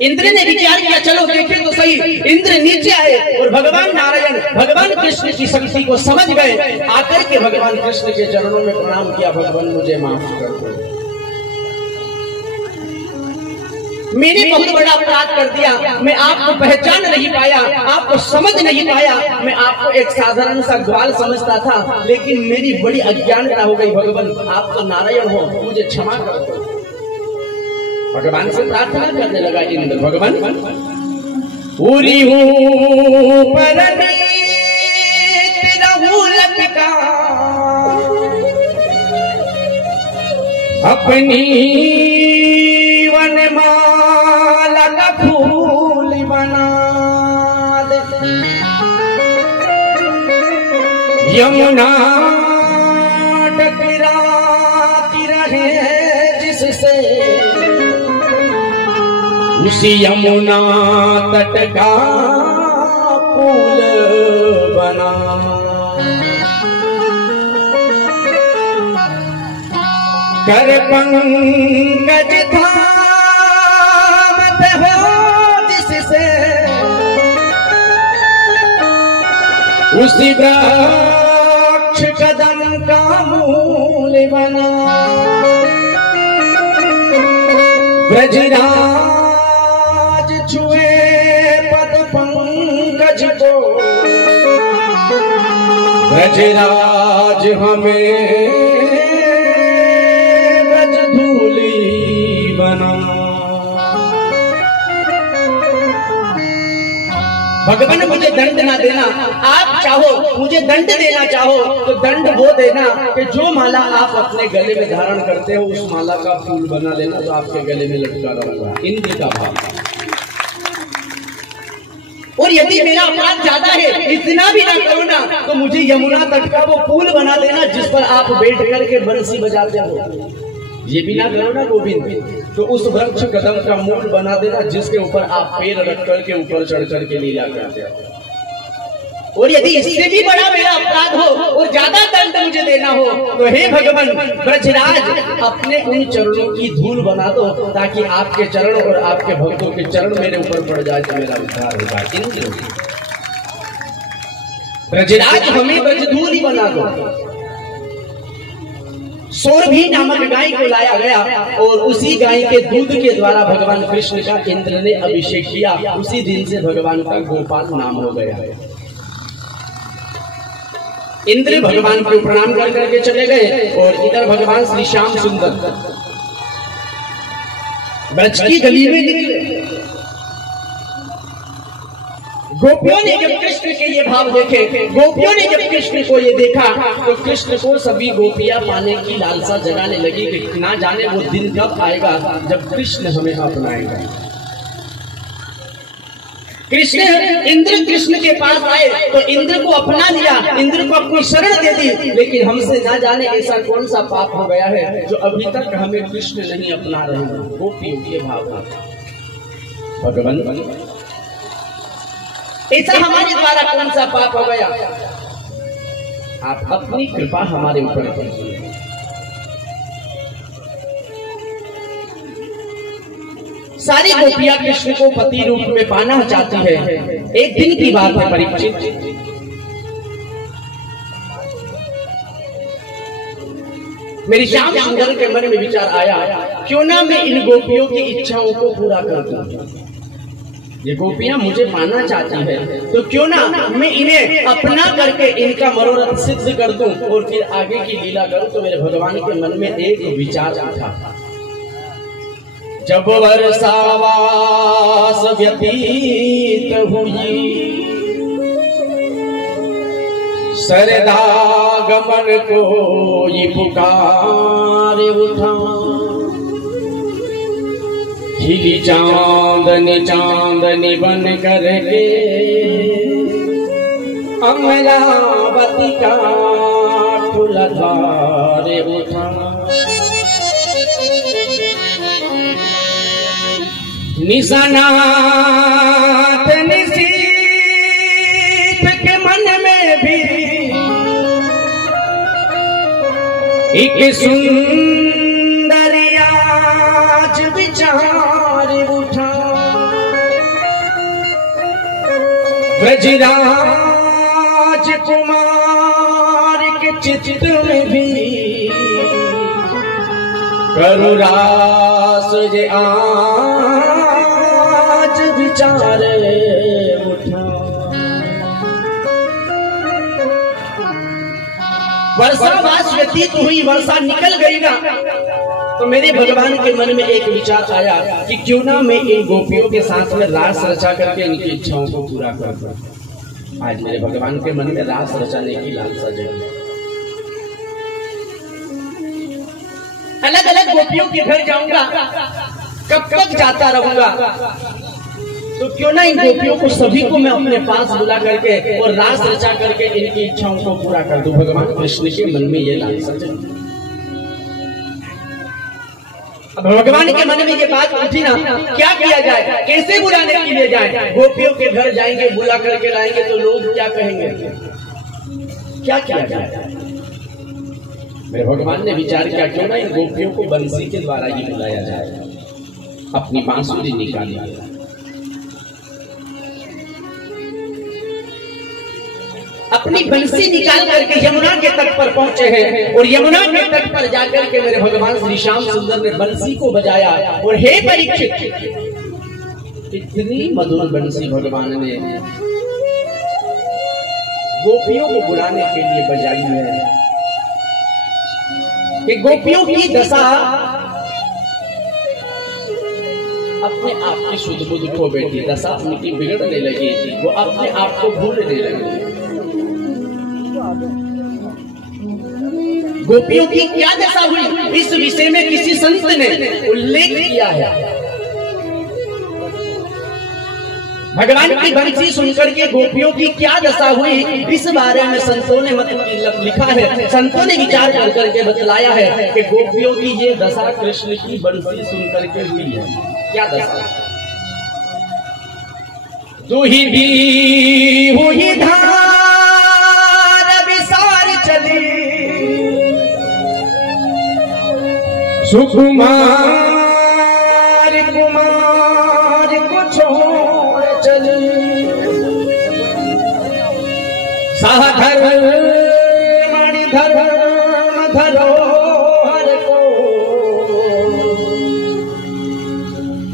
इंद्र ने विचार किया, चलो देखें तो सही। इंद्र नीचे आए और भगवान नारायण भगवान कृष्ण की शक्ति को समझ गए। आकर के भगवान कृष्ण के चरणों में प्रणाम किया, भगवान मुझे माफ कर दो, मैंने बहुत बड़ा अपराध कर दिया, मैं आपको पहचान नहीं पाया, आपको समझ नहीं पाया, मैं आपको एक साधारण सा ग्वाल समझता था, लेकिन मेरी बड़ी अज्ञानता हो गई। भगवान आप तो नारायण हो, मुझे क्षमा कर दो। भगवान से प्रार्थना करने लगा इंद्र, भगवान पूरी अपनी वनमाला का फूल बना दे, यमुना टकराती रहे जिससे, उसी यमुना तट का फूल बना। कर पंकज थामत हो जिससे, उसी वृक्ष कदम का मूल बना। ब्रजराज छुए पद पंकज को, ब्रजराज हमें भगवान मुझे दंड ना देना, आप चाहो मुझे दंड देना चाहो तो दंड वो देना कि जो माला आप अपने गले में धारण करते हो उस माला का फूल बना लेना तो आपके गले में लटका रहूंगा। इंद्र का भाव। और यदि मेरा अपराध ज्यादा है, इतना भी ना करो ना, तो मुझे यमुना तट का वो फूल बना देना जिस पर आप बैठ करके बंसी बजाते हो। ये भी ना करो ना गोविंद, तो उस वृक्ष कदम का मूल बना देना जिसके ऊपर आप पैर रख करके ऊपर चढ़ करके ले जाते हो। और यदि इससे भी बड़ा मेरा अपराध हो और ज्यादा दंड मुझे देना हो तो हे भगवान ब्रजराज अपने उन चरणों की धूल बना दो ताकि आपके चरण और आपके भक्तों के चरण मेरे ऊपर पड़ जाए तो मेरा उद्धार होगा। इंद्र ब्रजराज हमें ब्रजधूल ही बना दो। सौरभी नामक गाय को लाया गया और उसी गाय के दूध के द्वारा भगवान कृष्ण का इंद्र ने अभिषेक किया। उसी दिन से भगवान का गोपाल नाम हो गया। इंद्र भगवान को प्रणाम कर करके चले गए और इधर भगवान श्री श्याम सुंदर ब्रज की गली में निकले। गोपियों ने जब कृष्ण के ये भाव देखे, गोपियों ने जब कृष्ण को ये देखा तो कृष्ण को सभी गोपियां पाने की लालसा जगाने लगी कि ना जाने वो दिन कब आएगा जब कृष्ण हमें अपनाएगा। कृष्ण के पास आए तो इंद्र को अपना लिया, इंद्र को अपनी शरण दे दी, लेकिन हमसे ना जाने ऐसा कौन सा पाप हो गया है जो अभी तक हमें कृष्ण नहीं अपना रहे। गोपियों के भाव भगवान ऐसा हमारे द्वारा कौन सा पाप हो गया, आप अपनी कृपा हमारे ऊपर कीजिए। सारी गोपियां कृष्ण को पति रूप में पाना चाहती है। एक दिन की बात है परीक्षित, मेरी श्याम सुंदर के मन में विचार आया क्यों ना मैं इन गोपियों की इच्छाओं को पूरा कर दूं। ये गोपियां मुझे पाना चाहती है तो क्यों ना मैं इन्हें अपना करके इनका मनोरथ सिद्ध कर दूं और फिर आगे की लीला करूं। तो मेरे भगवान के मन में एक विचार था। जब वर्षावास व्यतीत हुई, सरदागमन को ये पुकार उठा, खिली चांदनी चांदनी बन करके अमरावती का फूलधार उठा। निशानाथ निशीथ के मन में भी एक सुंदर आज विचार उठा। ब्रजराज कुमार के चित्त में भी करुरास जे आज विचार उठा। वर्षा मास व्यतीत हुई, वर्षा निकल गई ना, तो मेरे भगवान के मन में एक विचार आया कि क्यों ना मैं इन गोपियों के साथ में रास रचा करके इनकी इच्छाओं को पूरा कर दूं। आज मेरे भगवान के मन में रास रचाने की लालसा जगी। अलग अलग गोपियों के घर जाऊंगा, कब कब जाता रहूंगा, तो क्यों ना इन गोपियों को सभी को मैं अपने पास बुला करके और रास रचा करके इनकी इच्छाओं को पूरा कर दूं। भगवान कृष्ण के मन में ये लालसा जगी। अब भगवान के मन में ये बात उठी ना, क्या किया जाए, कैसे बुलाने के लिए जाए। गोपियों के घर जाएंगे, बुला करके लाएंगे तो लोग क्या कहेंगे, क्या किया जाए। मेरे भगवान ने विचार किया क्यों ना इन गोपियों को बंसी के द्वारा ही बुलाया जाए। अपनी बांसुरी निकाली, अपनी बंसी निकाल करके यमुना के तट पर पहुंचे हैं और यमुना के तट पर जाकर के मेरे भगवान श्री श्याम सुंदर ने बंसी को बजाया। और हे परीक्षित, इतनी मधुर बंसी भगवान ने गोपियों को बुलाने के लिए बजाई है कि गोपियों की दशा अपने आप की सुध बुध खो बैठी, दशा उनकी बिगड़ने लगी, वो अपने आप को भूलने लगी। गोपियों की क्या दशा हुई, इस विषय में किसी संत ने उल्लेख किया है। भगवान की बंसी सुनकर के गोपियों की क्या दशा हुई, इस बारे में संतों ने लिखा है। संतों ने विचार कर करके बतलाया है कि गोपियों की ये दशा कृष्ण की बंसी सुनकर के हुई है। क्या दशा, दुही भी हुई धार विसार चली, सुकुमार कुमार को छोड़ चली, साधर्म धर्म धरोहर को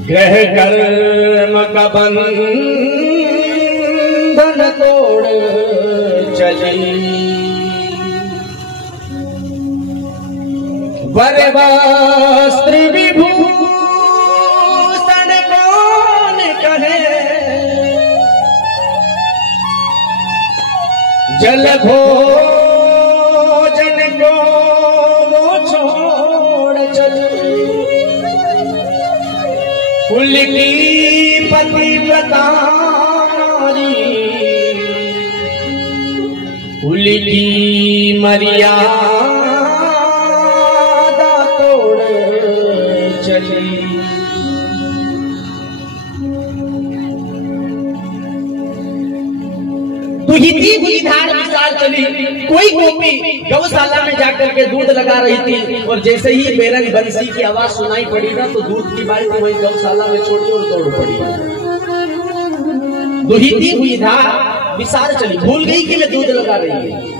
ग्रह कर्म का बंधन तोड़ चली, वर वस्त्र विभूषण कौन कहे, जल भोजन को वो छोड़ चली, कुल की पतिव्रता नारी, कुल की मर्यादा तोड़ चली। दुहिती हुई धार विशाल चली। कोई गोपी गौशाला में जाकर के दूध लगा रही थी और जैसे ही बेरंग बंसी की आवाज सुनाई पड़ी ना, तो दूध की बाल्टी वही गौशाला में छोड़ी और दौड़ पड़ी। दुहिती हुई धार विशाल चली, भूल गई कि मैं दूध लगा रही हूँ।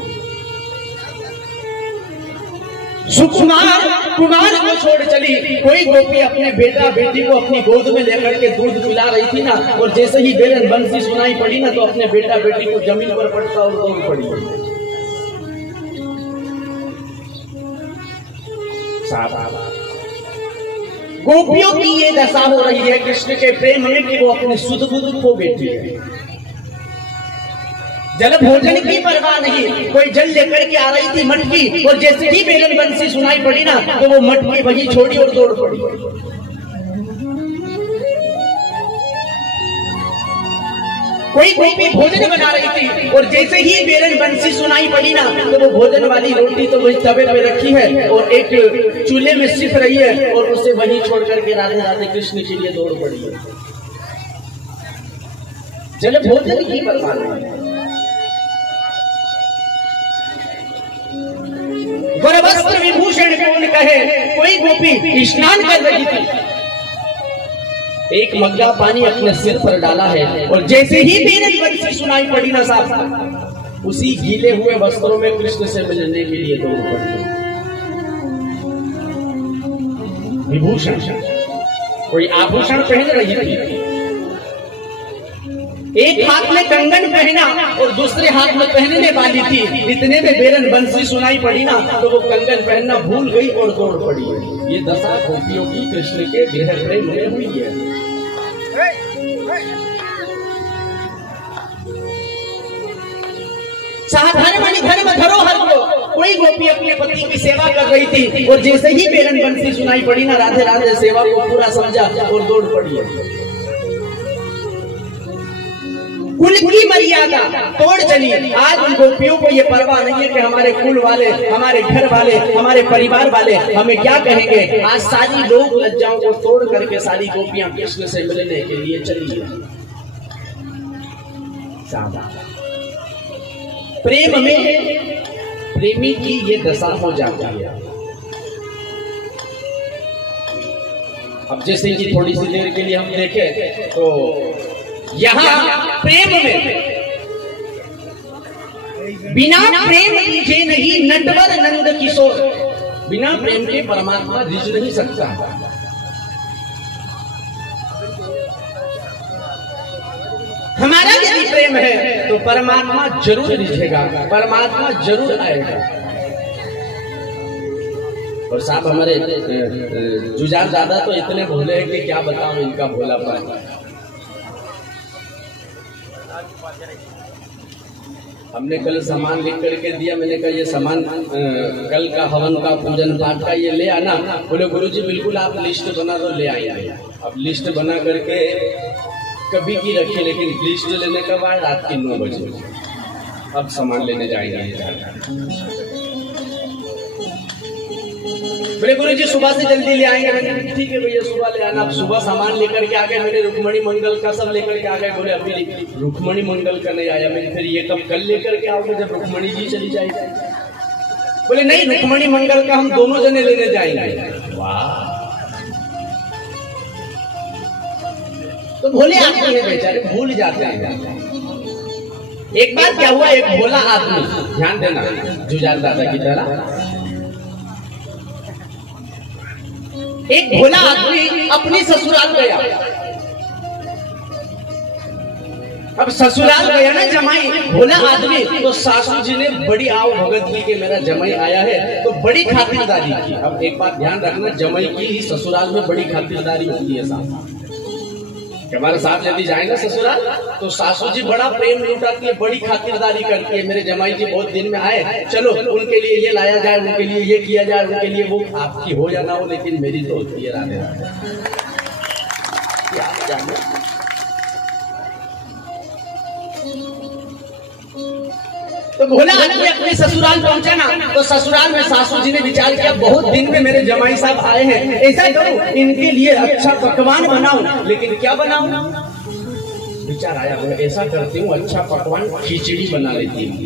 सुकुमार कुमार को छोड़ चली। कोई गोपी अपने बेटा बेटी को अपनी गोद में लेकर के दूध पिला रही थी ना, और जैसे ही बेरंग बंसी सुनाई पड़ी ना, तो अपने बेटा बेटी को जमीन पर पटका और दौड़ पड़ी। गोपियों की ये दशा हो रही है कृष्ण के प्रेम में कि वो अपने सुध बुध खो बैठी है। जल भोजन की परवाह नहीं। कोई जल लेकर के आ रही थी मटकी, और जैसे ही बेरंग बंसी सुनाई पड़ी ना, तो वो मटकी वहीं छोड़ी और दौड़ पड़ी। कोई गोपी भोजन बना रही थी, और जैसे ही बेरंग बंसी सुनाई पड़ी ना, तो वो भोजन वाली रोटी तो वही तवे पे रखी है और एक चूल्हे में सिक रही है, और उसे वहीं छोड़ करके राधे राधे कृष्ण के लिए दौड़ पड़ी है। जल भोजन की परवाह नहीं। वर वस्त्र विभूषण कौन कहे। कोई गोपी स्नान कर रही थी, एक मग्गा पानी अपने सिर पर डाला है और जैसे ही बेरन बंसी सुनाई पड़ी ना साहब, उसी गीले हुए वस्त्रों में कृष्ण से मिलने के लिए दौड़ पड़ी। विभूषण, कोई आभूषण पहन रही थी, एक हाथ में कंगन पहना और दूसरे हाथ में पहनने वाली थी। इतने में बेरन बंसी सुनाई पड़ी ना, तो वो कंगन पहनना भूल गई और दौड़ पड़ी। ये दशा गोपियों की कृष्ण के विरह प्रेम में हुई है। साधारण धर्म धरोहर को कोई गोपी अपने पति की सेवा कर रही थी और जैसे ही बेरन बंसी सुनाई पड़ी ना, राधे राधे सेवा को पूरा समझा और दौड़ पड़ी है। कुल की मर्यादा तोड़ चली। आज उन गोपियों को ये परवाह नहीं है कि हमारे कुल वाले, हमारे घर वाले, हमारे परिवार वाले हमें क्या कहेंगे। आज सारी लोग लज्जाओं को तोड़ करके सारी गोपियां कृष्ण से मिलने के लिए चली है। प्रेम में प्रेमी की ये दशा हो जाती है। अब जैसे कि थोड़ी सी देर के लिए हम देखें तो यहाँ प्रेम में बिना प्रेम के नहीं नटवर नंद किशोर, बिना प्रेम के परमात्मा रिझ नहीं सकता। हमारा यदि प्रेम है तो परमात्मा जरूर रिझेगा, परमात्मा जरूर आएगा। और साहब हमारे जुझार दादा तो इतने भोले हैं कि क्या बताऊं इनका भोलापन। हमने कल सामान लिख करके दिया, मैंने कहा ये सामान कल का हवन का पूजन पाठ का ये ले आना। बोले गुरुजी बिल्कुल आप लिस्ट बना दो, ले आइए। अब लिस्ट बना करके कभी की रखी, लेकिन लिस्ट लेने के बाद रात के 9 बजे अब सामान लेने जाएंगे। बोले गुरुजी सुबह से जल्दी ले आएंगे। मैंने ठीक है भैया सुबह ले आना। अब सुबह सामान लेकर के आ गए, मैंने रुक्मणी मंगल का सब लेकर के आ गए। बोले अभी रुक्मणी मंगल का नहीं आया। मैं फिर ये कब कल लेकर के आओगे जब रुक्मणी जी चली जाएगी। बोले नहीं रुक्मणी मंगल का हम दोनों जने लेने जाएंगे। वाह, तो भोले आदमी है बेचारे, भूल जाते हैं। एक बार क्या हुआ, एक भोला आदमी, ध्यान देना जुझार दादा की तरह, एक भोला आदमी अपनी ससुराल गया। अब ससुराल गया ना जमाई भोला आदमी, तो सासू जी ने बड़ी आओ भगत की के मेरा जमाई आया है, तो बड़ी खातिरदारी की। अब एक बात ध्यान रखना, जमाई की ही ससुराल में बड़ी खातिरदारी होती है। साहब हमारे साथ यदि जाएंगे ससुराल तो सासू जी बड़ा प्रेम लुटाती है, बड़ी खातिरदारी करती है। मेरे जमाई जी बहुत दिन में आए, चलो उनके लिए ये लाया जाए, उनके लिए ये किया जाए, उनके लिए वो। आपकी हो या ना हो, लेकिन मेरी तो होती है। राधे राधे। तो भोला आदमी अपने ससुराल पहुंचा ना, तो ससुराल में सासू जी ने विचार किया बहुत दिन में मेरे जमाई साहब आए हैं, ऐसा करूं इनके लिए अच्छा पकवान बनाऊं। लेकिन क्या बनाऊं, विचार आया ऐसा करती हूँ अच्छा पकवान खिचड़ी बना लेती हूँ।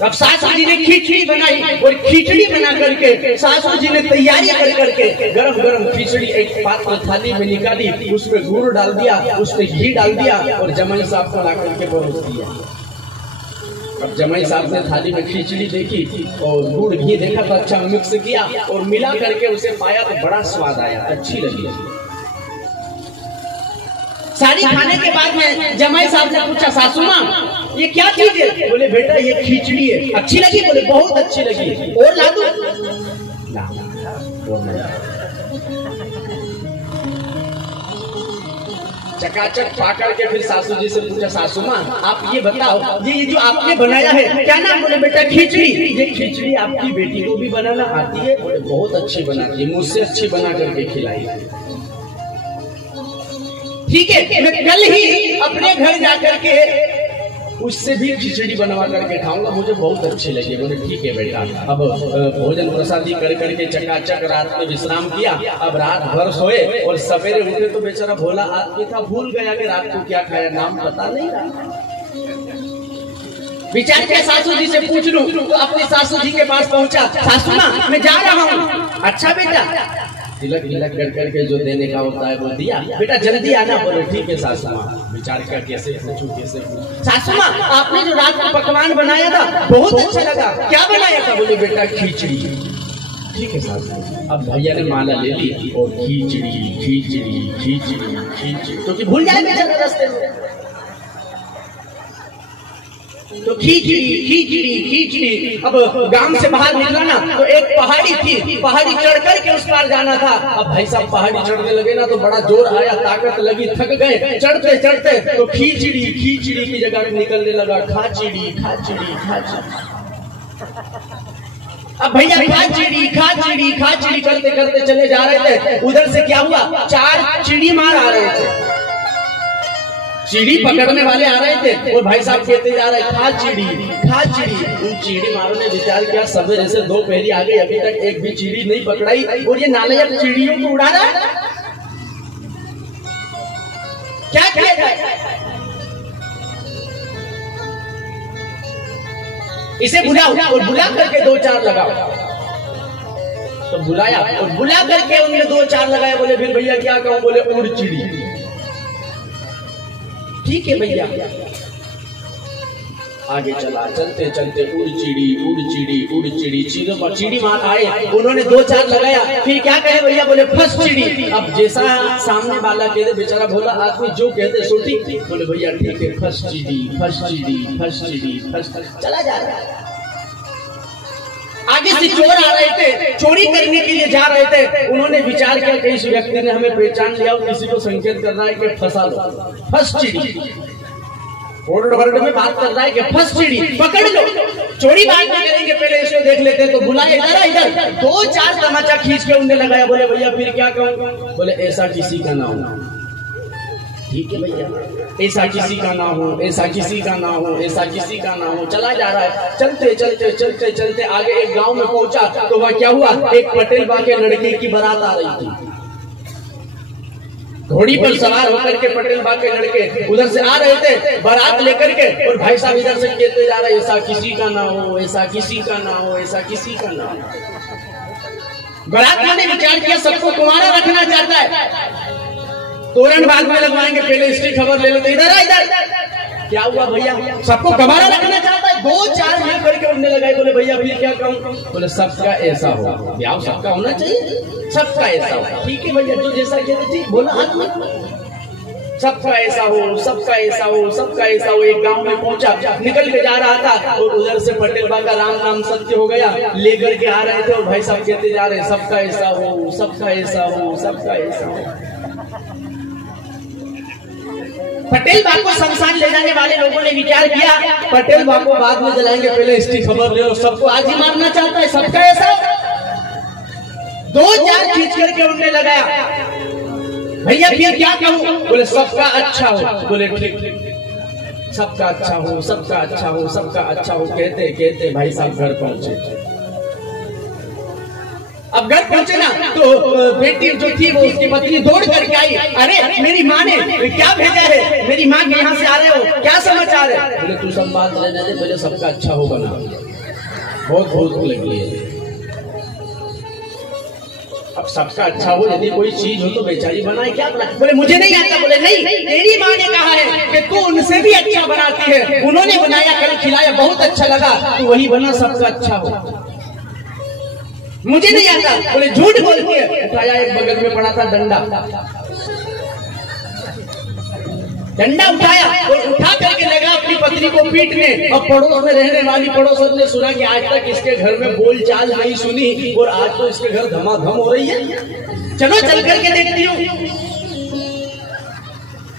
अब सासू जी ने खिचड़ी बनाई और खिचड़ी बना करके सासू जी ने तैयारी कर करके गरम गरम खिचड़ी एक पात्र थाली में निकाली, उसमें गुड़ डाल दिया, उसमें घी डाल दिया और जमाई साहब को ला करके परोस दिया। अब जमाई साहब ने थाली में खिचड़ी देखी और गुड़ घी देखा तो अच्छा मिक्स किया और मिला करके उसे पाया तो बड़ा स्वाद आया, अच्छी लगी। सारी खाने के बाद में जमाई साहब ने पूछा सासू माँ ये क्या चीज है? बोले बेटा ये खिचड़ी है। अच्छी लगी? बोले बहुत अच्छी लगी। और ला दूं? चकाचक पा करके फिर सासू जी से पूछा सासू माँ आप ये बताओ ये जो आपने बनाया है क्या नाम? बोले बेटा खिचड़ी। ये खिचड़ी आपकी बेटी को भी बनाना आती है? बोले बहुत अच्छी बनाती है, मुझसे अच्छी बना करके खिलाई। ठीक है मैं कल ही अपने घर जाकर के उससे भी खिचड़ी बनवा करके खाऊंगा, मुझे बहुत अच्छी लगी। बोले ठीक है बेटा। अब भोजन प्रसादी कर करके चकाचक रात में विश्राम किया। अब रात भर सोए और सवेरे उठे तो बेचारा भोला आदमी था, भूल गया कि रात को क्या खाया, नाम पता नहीं रहा। विचार के सासू जी से पूछ लूं, तो अपनी सासू जी के पास पहुंचा। सासू माँ मैं जा रहा हूँ। अच्छा बेटा तिलक विलक कर करके जो देने का होता है वो दिया। बेटा जल्दी आना। बोले ठीक है सासू माँ। विचार का कैसे पूछूं कैसे पूछूं। सासू माँ आपने जो रात में पकवान बनाया था बहुत अच्छा लगा, क्या बनाया था? बोले बेटा खिचड़ी। ठीक है सासू। अब भैया ने माला ले ली और खिचड़ी खिचड़ी खिचड़ी खिचड़ी, तो कि भूल जाए बेचारा रास्ते में। तो खिचड़ी खिचड़ी खिचड़ी। अब गांव से बाहर निकला ना तो एक पहाड़ी थी, पहाड़ी चढ़ करके उस पार जाना था। अब भाई साहब पहाड़ी चढ़ने लगे ना तो बड़ा जोर आया, ताकत लगी, थक गए चढ़ते चढ़ते। तो खिचड़ी खिचड़ी की जगह निकलने लगा खाचड़ी खाचड़ी खाचड़ी। अब भैया खाचड़ी खाचड़ी खाचड़ी करते करते चले जा रहे थे। उधर से क्या हुआ, 4 चिड़ी मार आ रहे थे, चिड़ी पकड़ने वाले आ रहे थे और भाई साहब कहते जा रहे खाचड़ी खाचड़ी। उन चिड़ी मारों ने विचार किया सवेरे से 2 पहरी आ गई, अभी तक एक भी चिड़ी नहीं पकड़ाई और ये नालायक चिड़ियों को उड़ा रहा है, क्या किया जाए? इसे बुलाओ और बुला करके 2-4 लगाओ। तो बुलाया और बुला करके उन्होंने 2-4 लगाया। बोले फिर भैया क्या कहूं? बोले उड़ चिड़ी। ठीक है भैया। आगे चला, चलते चलते उड़ चिड़ी उड़ चिड़ी उड़ चिड़ी, चीड़ों पर चिड़ी मार आए। उन्होंने 2-4 लगाया, फिर क्या कहे भैया? बोले फंस चिड़ी। अब जैसा सामने वाला कहते, बेचारा भोला आदमी जो कहते सो ठीक। बोले भैया ठीक है, फंस चिड़ी फंस चिड़ी फंस चिड़ी फंस। चला जा रहा है। आगे से चोर आ रहे थे, चोरी करने के लिए जा रहे थे। उन्होंने विचार किया कहीं से व्यक्ति ने हमें पहचान लिया, किसी को संकेत करना है कि फंसा दो, फंस चिड़ी। वर्ड में बात कर रहा है कि फंस चिड़ी, पकड़ लो। चोरी बात नहीं करेंगे, पहले इसे देख लेते। तो बुलाए इधर 2-4 तमाचा खींच के उन्हें लगाया। बोले भैया फिर क्या कहूँ? बोले ऐसा किसी का ना हो। ठीक है भैया, ऐसा किसी का ना हो, ऐसा किसी का ना हो, ऐसा किसी का ना हो। चला जा रहा है। चलते चलते चलते चलते आगे एक गांव में पहुंचा तो वह क्या हुआ, एक पटेल बा के लड़के की बारात आ रही थी। घोड़ी पर सवार होकर के पटेल बा के लड़के उधर से आ रहे थे बारात लेकर के, और भाई साहब इधर से कहते जा रहे ऐसा किसी का ना हो, ऐसा किसी का ना हो, ऐसा किसी का ना हो। बारात ने विचार किया सबको कुंवारा रखना चाहता है, तोरण बाद में लगवाएंगे, पहले इसकी खबर ले लेते। इधर क्या हुआ भैया? सबको कुंवारा रखना चाहता है। 2-4 मिल करके उड़ने लगाए। बोले भैया फिर क्या कहूँ? बोले सबका ऐसा हो, ब्याह सबका होना चाहिए, सबका ऐसा हो। ठीक है भैया, जो जैसा कहते ठीक बोला आदमी। सबका ऐसा हो, सबका ऐसा हो, सबका ऐसा हो। एक गांव में पहुंचा, निकल के जा रहा था और उधर से पटेल बा का राम नाम सत्य हो गया, लेकर के आ रहे थे और भाई साहब कहते जा रहे सबका ऐसा हो, सबका ऐसा हो, सबका ऐसा हो। पटेल बा को शमशान ले जाने वाले लोगों ने विचार किया पटेल बा को बाद में जलाएंगे, पहले इसकी खबर ले लो। सबको आज ही मारना चाहता है, सबका ऐसा। 2-4 खींच करके उड़ने लगाया। भैया फिर क्या कहूँ? बोले सबका अच्छा हो। बोले ठीक, सबका अच्छा हो, सबका अच्छा हो, सबका अच्छा हो। कहते कहते भाई साहब घर पहुंचे। अब घर पहुंचे ना तो बेटी जो थी वो उसकी पत्नी दौड़ करके आई। अरे मेरी माँ ने क्या भेजा है? मेरी माँ के यहाँ से आ रहे हो, क्या समाचार है? बोले तू सब बात लेने दे, पहले सबका अच्छा होगा ना, बहुत भूख लगी है। अब सबका अच्छा हो, यदि कोई चीज हो तो बेचारी बनाए, क्या बनाए? बोले मुझे नहीं आता। बोले नहीं, तेरी माँ ने कहा है कि तू उनसे भी अच्छा बनाती है, उन्होंने बनाया, कल खिलाया, बहुत अच्छा लगा, तू वही बना, सबका अच्छा हो। मुझे नहीं आता। बोले झूठ बोलती है। उठाया, एक बगल में पड़ा था डंडा, डंडा उठाया और उठा करके लगा अपनी पत्नी को पीटने। और पड़ोस में रहने वाली पड़ोसन ने सुना कि आज तक इसके घर में बोलचाल नहीं सुनी और आज तो इसके घर धमाधम हो रही है, चलो चल करके देखती हूँ।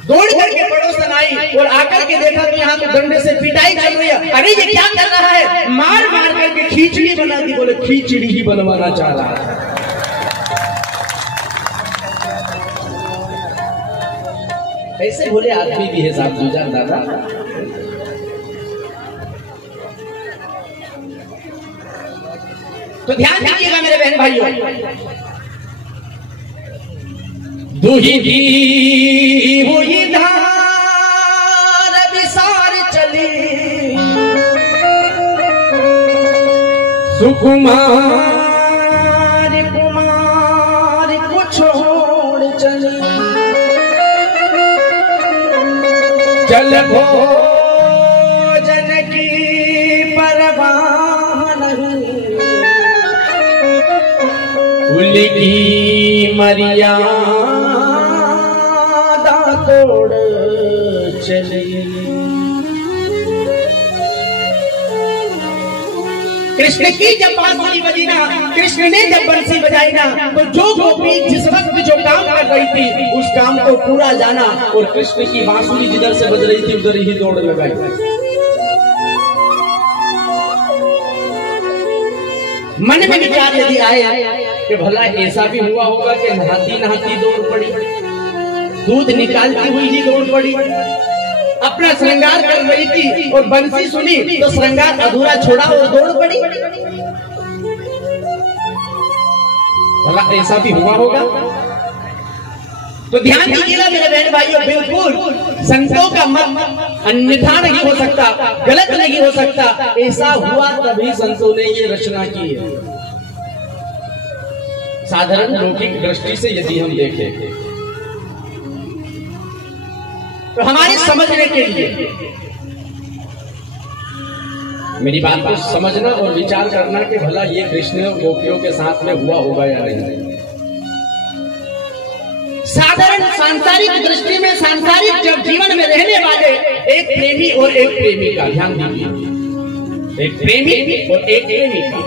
दौड़ करके पड़ोसन आई और आकर के देखा तो यहाँ तो डंडे से पिटाई चल रही है। अरे ये क्या कर रहा है? मार मार करके खिचड़ी बना दी। बोले खिचड़ी ही बनवाना चाह रहा है। ऐसे बोले आदमी भी है साहब जुजान दादा। तो ध्यान दीजिएगा मेरे बहन भाइयों, दुही हुई धार विसार चली, सुकुमार कुमार चल भोजन की परवाह नहीं, कुल की मर्यादा तोड़ चली। कृष्ण की जब बांसुरी बजी ना, कृष्ण ने जब बंसी बजाई ना, तो जो गोपी जिस वक्त जो काम कर रही थी उस काम को पूरा जाना और कृष्ण की बांसुरी जिधर से बज रही थी उधर ही दौड़ लगाई। मन में विचार यदि आए कि भला ऐसा भी हुआ होगा कि नहाती नहाती दौड़ पड़ी, दूध निकालती हुई ही दौड़ पड़ी, अपना श्रृंगार कर रही थी और बंसी सुनी तो श्रृंगार अधूरा छोड़ा और दौड़ पड़ी। भला ऐसा भी हुआ होगा? तो ध्यान दीजिएगा मेरे बहन भाइयों, बिल्कुल संतों का मत अन्यथा नहीं हो सकता, गलत नहीं हो सकता। ऐसा हुआ तभी संतों ने ये रचना की है। साधारण लौकिक दृष्टि से यदि हम देखें तो हमारे समझने के लिए मेरी बात को समझना और विचार करना कि भला ये कृष्ण और गोपियों के साथ में हुआ होगा या नहीं। साधारण सांसारिक दृष्टि में, सांसारिक जब जीवन में रहने वाले एक प्रेमी और एक प्रेमिका, ध्यान दीजिए, एक प्रेमी और एक प्रेमिका,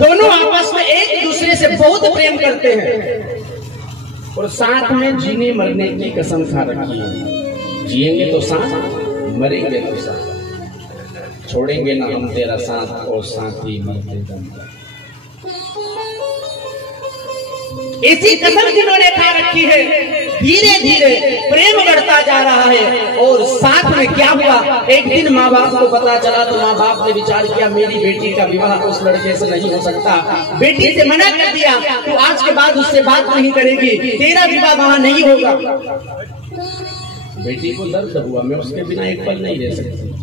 दोनों आपस में एक दूसरे से बहुत प्रेम करते हैं और साथ में जीने मरने की कसम खा रखी है। जिएंगे तो साथ, मरेंगे तो साथ, छोड़ेंगे ना हम तेरा साथ और साथ ही मरते दम। इसी कसम जिन्होंने खा रखी है, धीरे धीरे प्रेम बढ़ता जा रहा है। और साथ में क्या हुआ, एक दिन माँ बाप को पता चला तो माँ बाप ने विचार किया मेरी बेटी का विवाह उस लड़के से नहीं हो सकता। बेटी से मना कर दिया, तो आज के बाद उससे बात नहीं करेगी, तेरा विवाह वहां नहीं होगा। बेटी को दर्द हुआ, मैं उसके बिना एक पल नहीं रह सकती।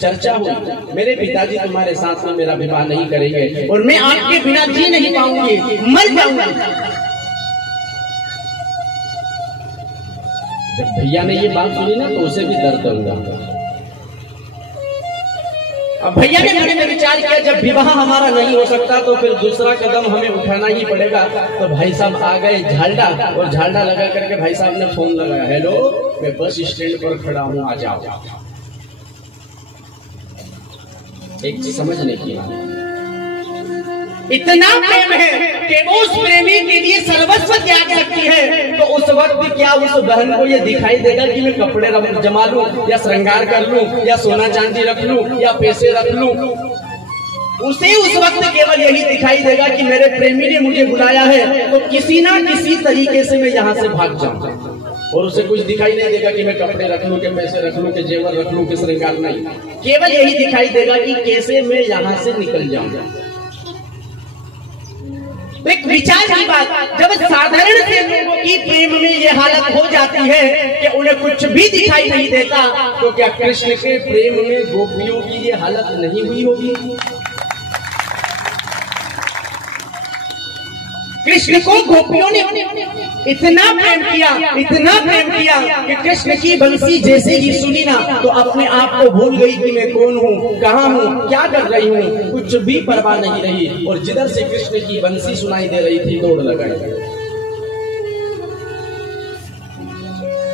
चर्चा हुई, मेरे पिताजी तुम्हारे साथ में मेरा विवाह नहीं करेंगे और मैं आपके बिना जी नहीं पाऊंगी, मर जाऊंगी। जब भैया ने ये बात सुनी ना तो उसे भी दर्द हुआ। अब भैया ने मन में विचार किया जब विवाह हमारा नहीं हो सकता तो फिर दूसरा कदम हमें उठाना ही पड़ेगा। तो भाई साहब आ गए झालडा, और झालडा लगा करके भाई साहब ने फोन लगाया, हेलो मैं बस स्टैंड पर खड़ा हूँ, आ जाओ। एक चीज समझने की, इतना प्रेम है कि उस प्रेमी के लिए सर्वस्व त्याग सकती है। तो उस वक्त क्या उस बहन को ये दिखाई देगा कि मैं कपड़े जमा लूं या श्रृंगार कर लूं या सोना चांदी रख लूं या पैसे रख लूं? उसे उस वक्त केवल यही दिखाई देगा कि मेरे प्रेमी ने मुझे बुलाया है, तो किसी ना किसी तरीके से मैं यहाँ से भाग जाऊं। और उसे कुछ दिखाई नहीं देगा कि मैं कपड़े रख लूं, के पैसे रख लूं, के जेवर रख लूं, के श्रृंगार नहीं। केवल यही दिखाई देगा कि कैसे मैं यहाँ से निकल जाऊंगा। एक विचार की बात, जब साधारण से लोगों की प्रेम में ये हालत हो जाती है कि उन्हें कुछ भी दिखाई नहीं देता, तो क्या कृष्ण के प्रेम में गोपियों की ये हालत नहीं हुई होगी? कृष्ण को गोपियों ने इतना प्रेम किया, इतना प्रेम किया कि कृष्ण की बंसी जैसे ही सुनी ना तो अपने आप को भूल गई कि मैं कौन हूँ, कहाँ हूँ, क्या कर रही हूँ, कुछ भी परवाह नहीं रही। और जिधर से कृष्ण की बंसी सुनाई दे रही थी दौड़ लगाई।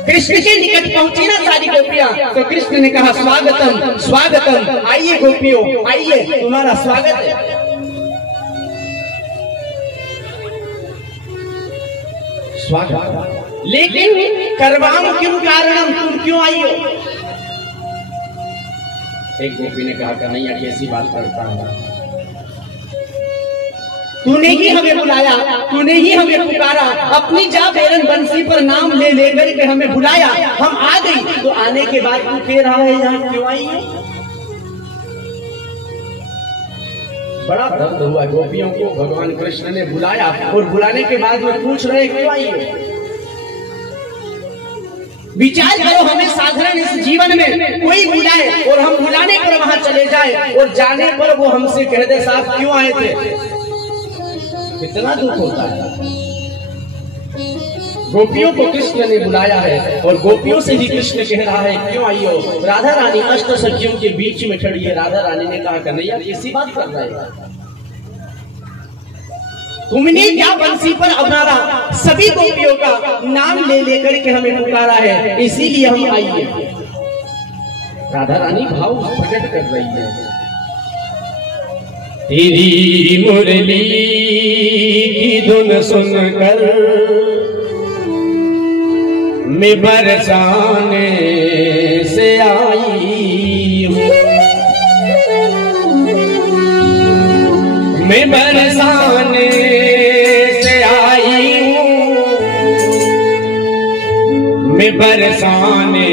कृष्ण के निकट पहुंची ना सारी गोपियां, तो कृष्ण ने कहा स्वागतम स्वागतम, आइए गोपियों आइए, तुम्हारा स्वागत है। स्वागत, लेकिन करवाऊं क्यों, कारणम, तुम क्यों आई हो? एक गोपी ने कहा कन्हैया कैसी बात करता है, तूने ही हमें बुलाया, तूने ही हमें पुकारा, अपनी जा बेरन बंसी पर नाम ले लेकर के हमें बुलाया, हम आ गई, तो आने के बाद तू कह रहा है यहाँ क्यों आई है? बड़ा दर्द हुआ गोपियों को, भगवान कृष्ण ने बुलाया और बुलाने के बाद में पूछ रहे क्यों आई हो? विचार करो, हमें साधारण इस जीवन में कोई बुलाए और हम बुलाने पर वहां चले जाए और जाने पर वो हमसे कह दे साहब क्यों आए थे? कितना दुख होता है। गोपियों को कृष्ण ने बुलाया है और गोपियों से ही कृष्ण कह रहा है क्यों आई हो। राधा रानी अष्ट सखियों के बीच में खड़ी है। राधा रानी ने कहा कन्हैया कैसी बात कर रहे हैं, तुमने क्या बंसी पर हमारा सभी गोपियों का नाम ले लेकर के हमें पुकारा है, इसीलिए हम आई है। राधा रानी भाव प्रकट कर रही है। तेरी मुरली की धुन सुनकर मैं बरसाने से आई हूँ, मैं बरसाने से आई हूँ, मैं बरसाने